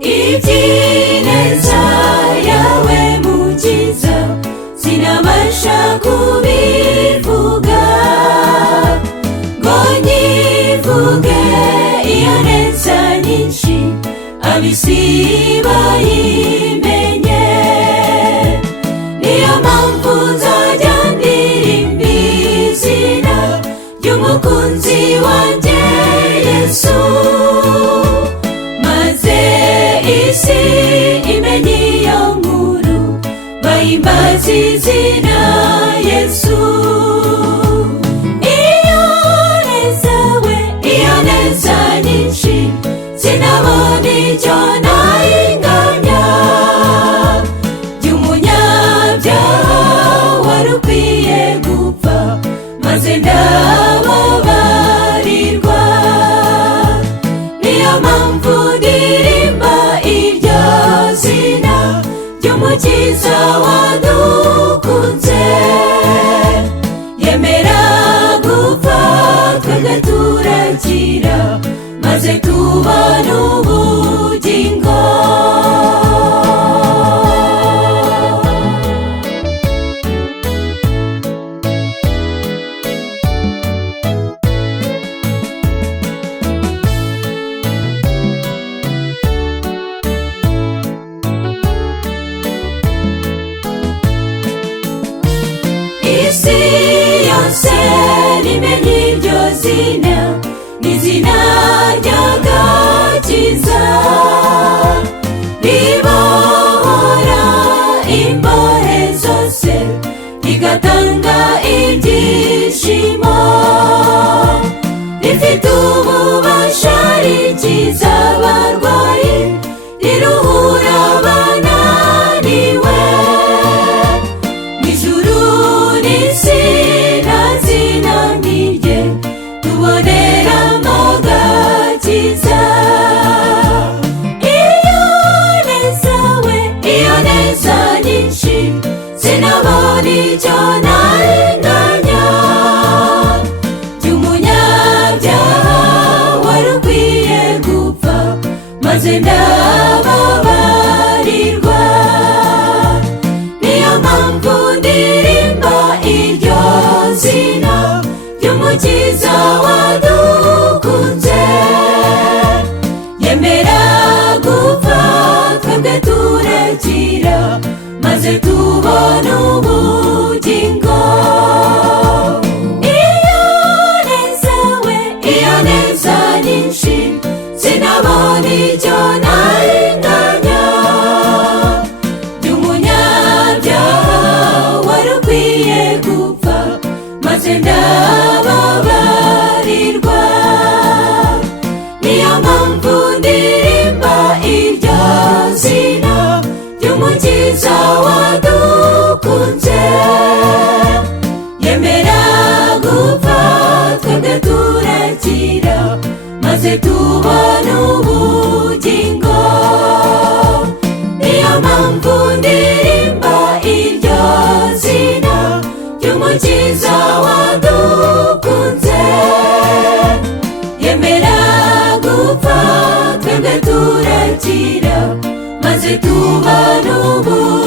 Ibyiza yawe mukiza sinabasha kubivuga ngo nyivuge iyo neza nyinshi ab'isi bayimenye niyo mpamvu nzajya ndirimba izina ry'umukunzi wanjye Yesu maze isi imenye iyo nkuru bahimbaza izina Yesu iyo neza nyinshi sinabona icyo nayinganya by'umunyabyaha wari ukwiye gupfa maze ndababarirwa niyo mpamvu ndirimba iryo zina ry'umukiza wadukunze yemera gupfa twebwe turakira maze tubona ubugingo isi yose nimenye iryo zina n'izina ry'agakiza ribohora imbohe zose rigatanga ibyishimo rifite ububasha rikiza abarwayi riruhura abananiwe mw'ijuru n'isi nta zina nk'irye tuboneramo agakiza iyo neza nyinshi sinabona icyo nayinganya by'umunyabyaha wari ukwiye gupfa maze ndababarirwa niyo mpamvu ndirimba iryo zina ry'umukiza wadukunze yemera gupfa twebwe turakira maze tubona ubugingo iyo neza nyinshi sinabona icyo nayinganya by'umunyabyaha wari ukwiye gupfa maze ndababarirwa niyo mpamvu ndirimba iryo zina ry'umukiza wadukunze yemera gupfa twebwe turakira maze tubona ubugingo niyo mpamvu ndirimba iryo zina ry'umukiza wadukunze yemera gupfa twebwe turakira maze tubona ubugingo